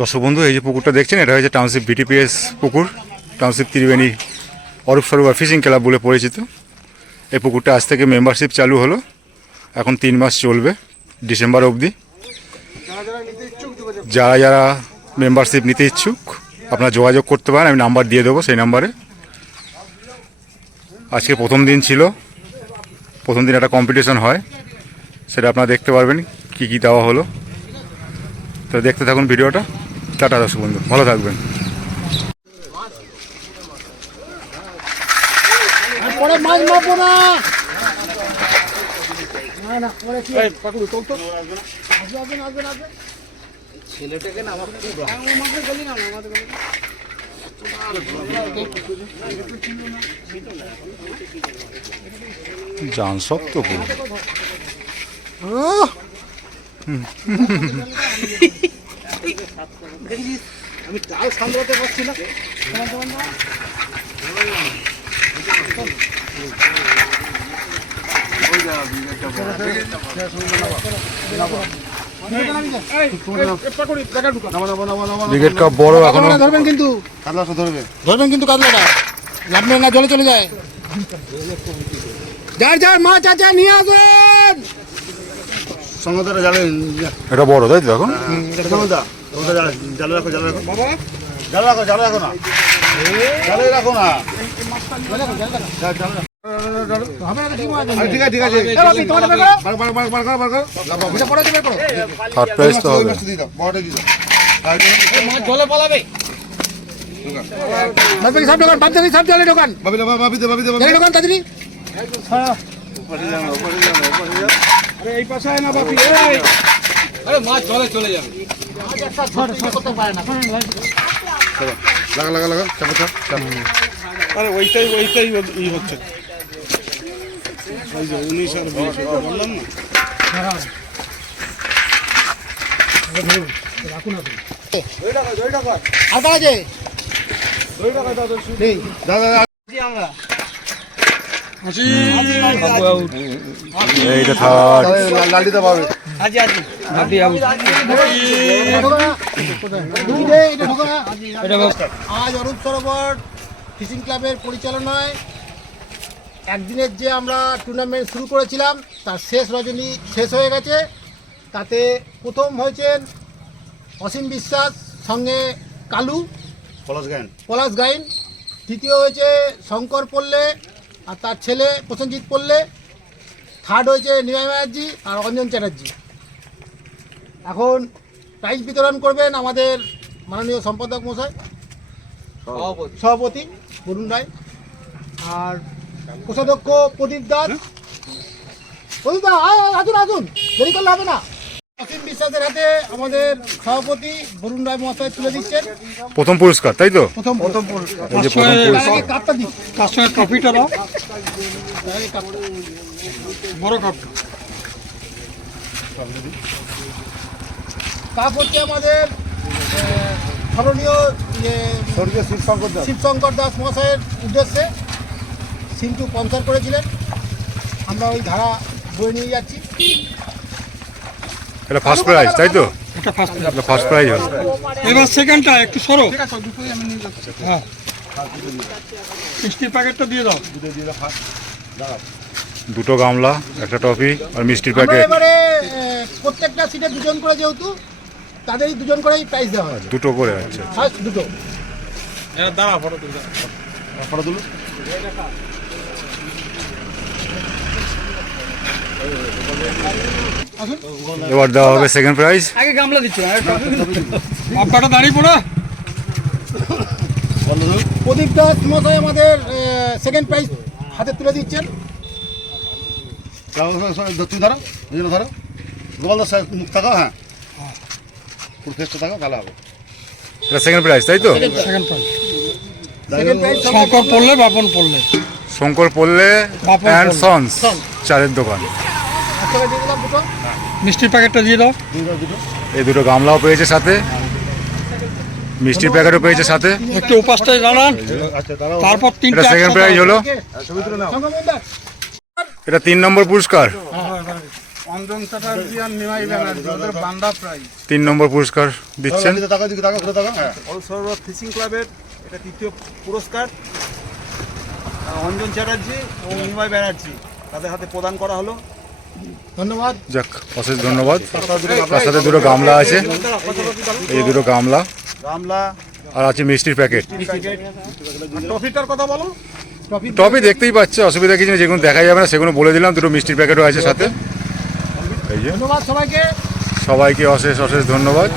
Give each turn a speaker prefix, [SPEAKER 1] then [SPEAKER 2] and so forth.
[SPEAKER 1] দর্শক বন্ধু, এই যে পুকুরটা দেখছেন, এটা হচ্ছে টাউনশিপ বিটিপিএস পুকুর township Tribeni, Arup Sarovar fishing club বলে পরিচিত। এই পুকুরটা আজ থেকে মেম্বারশিপ চালু হলো, এখন তিন মাস চলবে, ডিসেম্বর অবধি। যারা যারা মেম্বারশিপ নিতে ইচ্ছুক, আপনারা যোগাযোগ করতে পারেন, আমি নাম্বার দিয়ে দেবো সেই নাম্বারে। আজকে প্রথম দিন ছিল, প্রথম দিন একটা কম্পিটিশন হয়, সেটা আপনারা দেখতে পারবেন কি কি দেওয়া হলো। তো দেখতে থাকুন ভিডিওটা। টাটা দর্শক বন্ধু ভালো থাকবেন।
[SPEAKER 2] পরে মাছ না। না না,
[SPEAKER 1] জান সব তো পুরো
[SPEAKER 2] আমি টাল সামলাতে পারছি না।
[SPEAKER 1] ব্রিগেড কাপ বড়
[SPEAKER 2] এখনও। ধরবেন কিন্তু।
[SPEAKER 3] কাতলাটা ধরবে।
[SPEAKER 2] ধরবেন কিন্তু কাতলাটা লাভবেন না জলে চলে যায়। যার যার মাছ আছে নিয়ে আসেন
[SPEAKER 3] সঙ্গে ধরে
[SPEAKER 1] এটা বড় তাই তো এখন?
[SPEAKER 3] সঙ্গদা জালে জালে রাখো জালে রাখো। জালে রাখো জালে রাখো না জালে রাখো না। যা- জালে রাখো।
[SPEAKER 2] হবে না। তো ঠিক আছে
[SPEAKER 3] আরে ঠিক আছে। ঠিক আছে
[SPEAKER 2] বাপি, তোমারটা বের করো।
[SPEAKER 3] বার বার বার বার করো বার করো লাফাও।
[SPEAKER 2] এটা পরে বের করো।
[SPEAKER 1] থার্ড প্রাইজ তো
[SPEAKER 3] ওই
[SPEAKER 1] হবে।
[SPEAKER 3] মাছটা দিয়ে দাও বড়টা দিয়ে দাও আর
[SPEAKER 2] মাছ জলে পালাবে। বাপি
[SPEAKER 3] লাগা লাগা লাগা চাপো চাপ চাপ
[SPEAKER 4] আরে ওইটাই ওইটাই ই হচ্ছে। ওই যে উনিশ আর বিশ বললাম না?
[SPEAKER 2] আর কার আজ সরোবর ফিশিং ক্লাবের পরিচালনায় একদিনের যে আমরা টুর্নামেন্ট শুরু করেছিলাম তার শেষ রজনী শেষ হয়ে গেছে তাতে প্রথম হয়েছেন অসীম বিশ্বাস সঙ্গে কালু
[SPEAKER 3] পলাশ গায়ন
[SPEAKER 2] পলাশ গাইন তৃতীয় হয়েছে শঙ্কর পল্লে আর তার ছেলে প্রসেনজিৎ পল্লে থার্ড হয়েছে নিমাই ব্যানার্জি আর অঞ্জন চ্যাটার্জি এখন প্রাইজ বিতরণ করবেন আমাদের মাননীয় সম্পাদক মশাই সভাপতি বরুণ রায় আর কোষাধ্যক্ষ প্রদীপ দাস প্রদীপ দা আয়, আয়, আসুন আসুন দেরি করলে হবে না বিশ্বাসের হাতে আমাদের সভাপতি বরুণ রায় মহাশয় তুলে দিচ্ছেন।
[SPEAKER 1] প্রথম পুরস্কার তাই তো?
[SPEAKER 2] প্রথম প্রথম পুরস্কার।
[SPEAKER 1] এই যে প্রথম
[SPEAKER 2] তার
[SPEAKER 1] পুরস্কার।
[SPEAKER 2] কাপটা দিই
[SPEAKER 4] তার সঙ্গে ট্রফিটা দাও বড় কাপটা।
[SPEAKER 2] কাপ হচ্ছে আমাদের স্মরণীয় ইয়ে,
[SPEAKER 3] স্বর্গীয় শিব শঙ্কর দাস।
[SPEAKER 2] শিবশঙ্কর দাস মহাশয়ের উদ্দেশ্যে সিমটু স্পন্সর করেছিলেন। আমরা ওই ধারা বয়ে নিয়ে যাচ্ছি।
[SPEAKER 1] এটা ফার্স্ট প্রাইজ তাই তো?
[SPEAKER 4] এটা ফার্স্ট
[SPEAKER 1] এটা ফার্স্ট প্রাইজ হলো
[SPEAKER 4] এবার সেকেন্ডটা একটু সরো। ঠিক আছে হ্যাঁ। মিষ্টির প্যাকেটটা দিয়ে দাও।
[SPEAKER 1] দুটো গামলা একটা টফি আর মিষ্টির
[SPEAKER 2] আমরা
[SPEAKER 1] প্যাকেট।
[SPEAKER 2] এবারে প্রত্যেকটা সিটে দুজন করে যেহেতু তাদেরই দুজন করেই প্রাইজ দেওয়া হয়।
[SPEAKER 1] দুটো করে আচ্ছা।
[SPEAKER 2] ফার্স্ট দুটো।
[SPEAKER 3] ফটো তুলো।
[SPEAKER 1] এবার দেওয়া হবে সেকেন্ড প্রাইজ
[SPEAKER 4] আগে গামলা দিচ্ছ আব্বাটা দাঁড়িয়ে পড়া।
[SPEAKER 2] প্রদীপ দাস মহাশয় আমাদের সেকেন্ড প্রাইজ হাতে তুলে দিচ্ছেন।
[SPEAKER 3] তুমি ধরো দুজনে ধরো। গোপালদার সাহেব মুখ থাকাও হ্যাঁ। পুরো ফেসটা থাকাও ভালো হবে।
[SPEAKER 1] এটা সেকেন্ড প্রাইজ তাই তো?
[SPEAKER 4] Second prize
[SPEAKER 2] second prize
[SPEAKER 4] Shankar পড়লে বাপন পড়লে।
[SPEAKER 1] শঙ্কর পল্লে
[SPEAKER 4] বাপন
[SPEAKER 1] অ্যান্ড। সন্স চারের দোকান
[SPEAKER 2] একসাথে দিয়ে দিলাম দুটো
[SPEAKER 4] মিষ্টির প্যাকেটটা দিয়ে দাও।
[SPEAKER 1] এই দুটো গামলাও পেয়েছে সাথে। মিষ্টির প্যাকেটও পেয়েছে সাথে।
[SPEAKER 4] একটু উপাসটায় দাঁড়ান।
[SPEAKER 3] আচ্ছা
[SPEAKER 4] তারপর
[SPEAKER 1] এটা
[SPEAKER 4] তিনটা
[SPEAKER 1] সেকেন্ড প্রাইজ হলো। এটা তিন নম্বর পুরস্কার। তিন নম্বর পুরস্কার দিচ্ছেন।
[SPEAKER 5] ফিশিং ক্লাবের এটা তৃতীয় পুরস্কার অঞ্জন চ্যাটার্জি এবং নিমাই ব্যানার্জি। তাদের হাতে প্রদান করা হলো।
[SPEAKER 2] ধন্যবাদ।
[SPEAKER 1] যাক অশেষ ধন্যবাদ। তার সাথে দুটো গামলা আছে। এই দুটো গামলা।
[SPEAKER 3] গামলা।
[SPEAKER 1] আর আছে মিষ্টির প্যাকেট।
[SPEAKER 5] ট্রফিটার কথা বলো।
[SPEAKER 1] টপি দেখতেই পাচ্ছে অসুবিধা কিছু নেই যেগুলো দেখা যাবে না সেগুলো বলে দিলাম দুটো মিষ্টির প্যাকেটও আছে সাথে। এই যে।
[SPEAKER 2] ধন্যবাদ সবাইকে।
[SPEAKER 1] সবাইকে অশেষ অশেষ ধন্যবাদ।